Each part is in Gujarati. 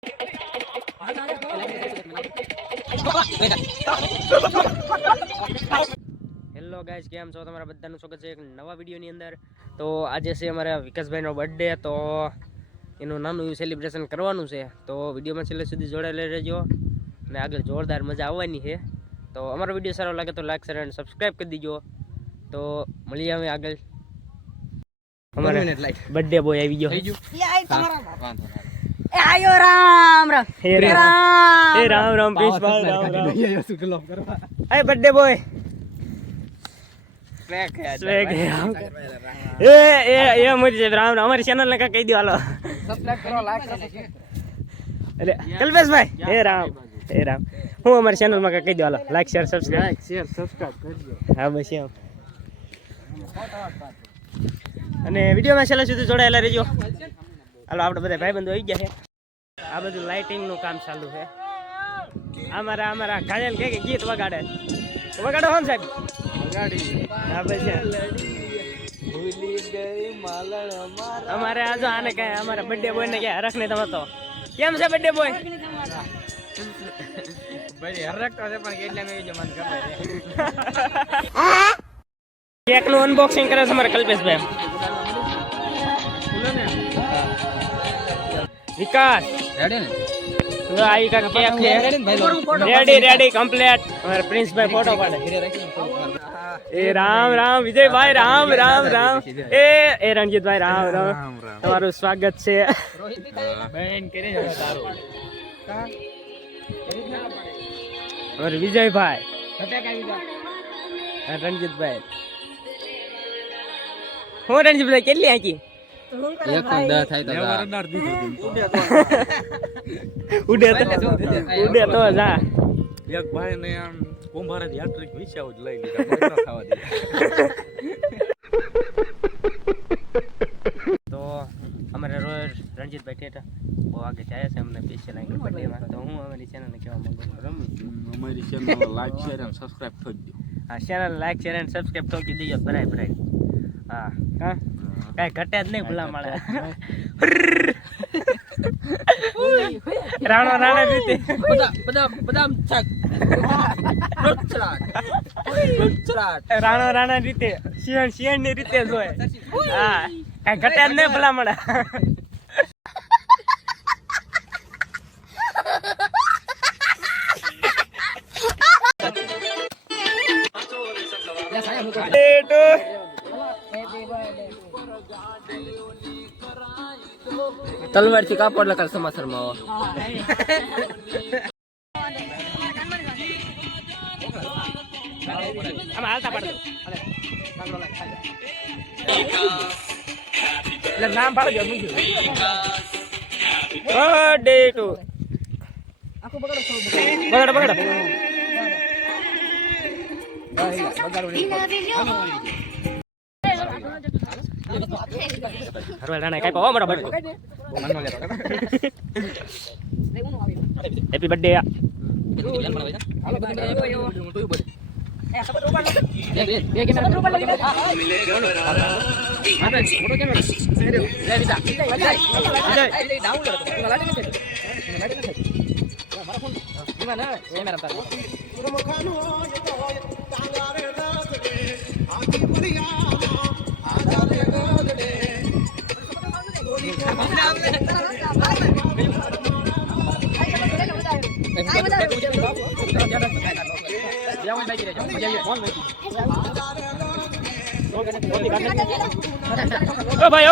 હેલો ગાઈઝ, કેમ છો? તમારા બધાનું સ્વાગત છે એક નવા વિડીયોની અંદર. તો આજે છે અમારા વિકાસભાઈનો બર્થડે, તો એનું નાનું એવું સેલિબ્રેશન કરવાનું છે. તો વિડીયોમાં છેલ્લે સુધી જોડાયેલા રહેજો અને આગળ જોરદાર મજા આવવાની છે. તો અમારો વિડીયો સારો લાગે તો લાઈક, શેર અને સબસ્ક્રાઈબ કરી દીજો. તો મળીએ અમે આગળ. અમારે બર્થડે બોય આવી ગયો. આયો રામ રામ હે રામ રામ પ્રિન્સિપાલ રામ રામ. એ બર્થડે બોય રામ રામ. અમારી ચેનલ ને કહી દો, હાલો સબસ્ક્રાઇબ કરો, લાઈક કરો. અરે કલ્પેશભાઈ, હે રામ હું અમારી ચેનલ માં કહી દો, હાલો લાઈક શેર સબસ્ક્રાઇબ કરજો. હા બસ એમ. અને વિડીયોમાં છેલ્લે સુધી જોડાયેલા રહેજો. હાલો આપણે બધા ભાઈબંધો આવી ગયા છે. આ બધું લાઇટિંગ નું કામ ચાલુ છે. અમારા ઘાયલ કે ગીત વગાડો કોણ સાહેબ? હા ભાઈ, અમારે આ જો આને કઈ અમારા બર્થડે બોય ને કે હરખ ને તમે તો કેમ છે બર્થડે બોય? કેક નું અનબોક્સિંગ કરે છે અમારા કલ્પેશભાઈ. વિકાસ રેડી કમ્પ્લીટ. અમારા પ્રિન્સભાઈ ફોટો પાડે. એ રામ રામ વિજયભાઈ, રામ રામ રામ. એ રણજીતભાઈ, રામ રામ. તમારું સ્વાગત છે. વિજયભાઈ, રણજીતભાઈ. હું રણજીતભાઈ કેટલી આંકી ઉડે તો જા. એક ભાઈ ને આમ કુંભાર યાત્રિક વિષય જ લઈ લીધા ખાવા દે. તો અમારે રોજ રણજીતભાઈ ઠેઠા બહુ આગળ જાય છે. અમને સ્પેશિયલ આંગલ બર્થડેમાં. તો હું અમારી ચેનલને કહેવા માંગુ છું, અમારી ચેનલ લાઈક શેર અને સબસ્ક્રાઇબ કરી દો. હા, ચેનલ લાઈક શેર અને સબસ્ક્રાઇબ ઠોકી દેજો. ભરાય. હા હા, કઈ ઘટે જ નહીં. ભૂલા મળે રાણા રીતે રાણા રીતે શિયણ ની રીતે જ હોય. હા, કઈ ઘટે જ નહીં. ભૂલા મળે. તલવાર થી કાપડ લકાર સમાચાર માં હાલતા પડે નામ પાડજો. બર્થડે ટુ બગાડ હેપી બર્થડે. ઓ ભાઈ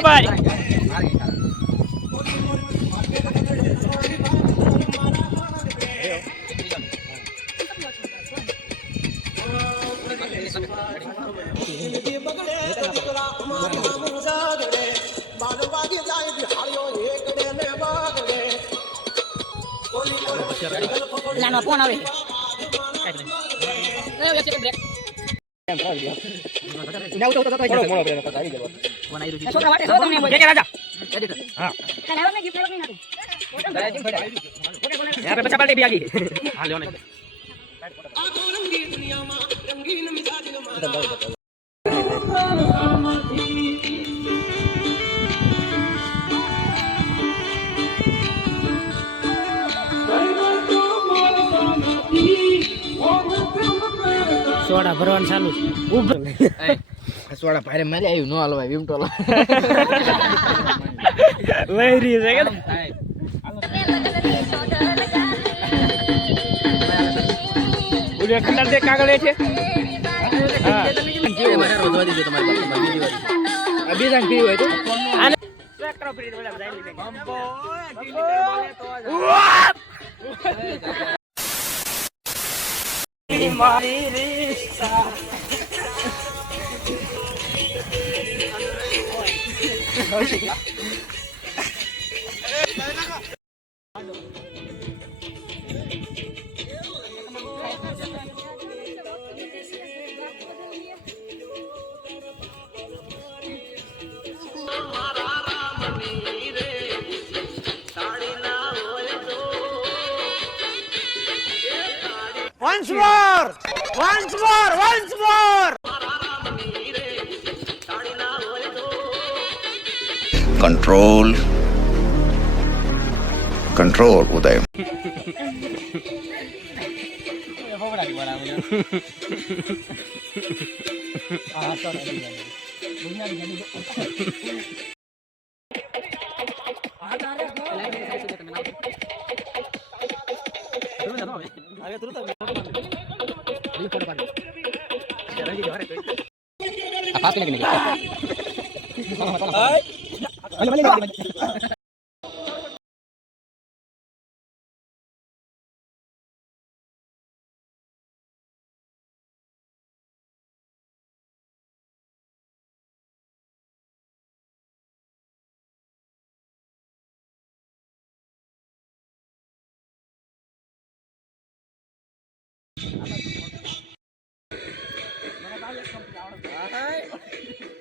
ફોન આવે. હસવાડા ભરવાનું ચાલુ છે. ઉભ હસવાડા ભારે મારી આવ્યું ન હલવાય વિમટોલા વૈરી છે કે ઉડે કલર દે કાગળ છે. હા મારે રોજવા દીધો તમારી પાસે બીજી વાર અભી તક પી હોય તો આને ટ્રેક કરો ફરી બોલા જાય લીધે બંબો મારી રીસા Once more! Once more! Once more! Control. Control, Uday.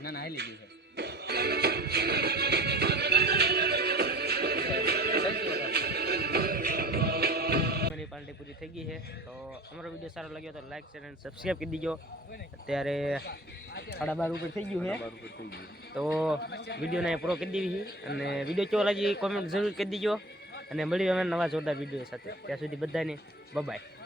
ના ના હાલી ગયું મારી પાર્ટી પૂરી થઈ ગઈ છે. તો અમારો વિડીયો સારો લાગ્યો તો લાઈક શેર અને સબસ્ક્રાઈબ કરી દીજો. અત્યારે 12:30 ઉપર થઈ ગયું છે. તો વિડીયોને પૂરો કરી દેવી છે અને વિડીયો કેવો લાગી કોમેન્ટ જરૂર કરી દીજો અને મળીએ અમે નવા જોરદાર વિડીયો સાથે. ત્યાં સુધી બધાને બાય.